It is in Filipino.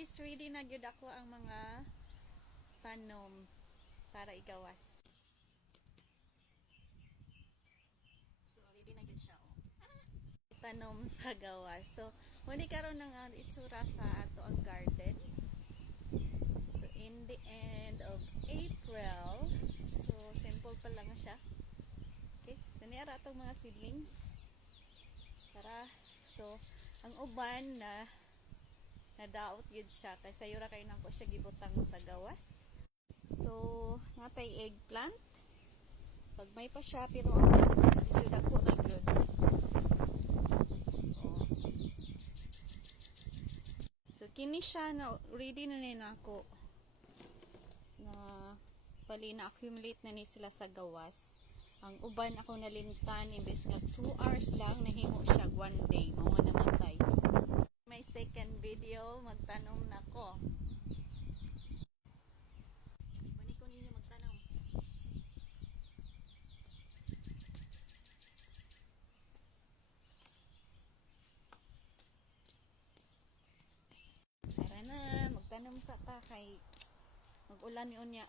guys, ready na gyud ako ang mga tanom para igawas. So, ready na gyud siya. Tanom sa gawas. So, muni karon ng itsura sa ato ang garden. So, in the end of April, so simple pa lang siya. Okay, so niara atong mga seedlings. Tara, so ang uban na nadaot yun siya kay sayura kay nang ko siya gibutang sa gawas. So natay eggplant, pagmay pa siya pero ang mas medyo dako na good. So kini siya na ready na nako na bali na accumulate na ni sila sa gawas. Ang uban ako nalimtan imbes nga 2 hours lang nahimo siya 1 day mao nga namatay. My second video, magtanom na ko. Muni ko ninyo magtanom. Tara na, magtanom sa ta kay mag-ulan ni unya.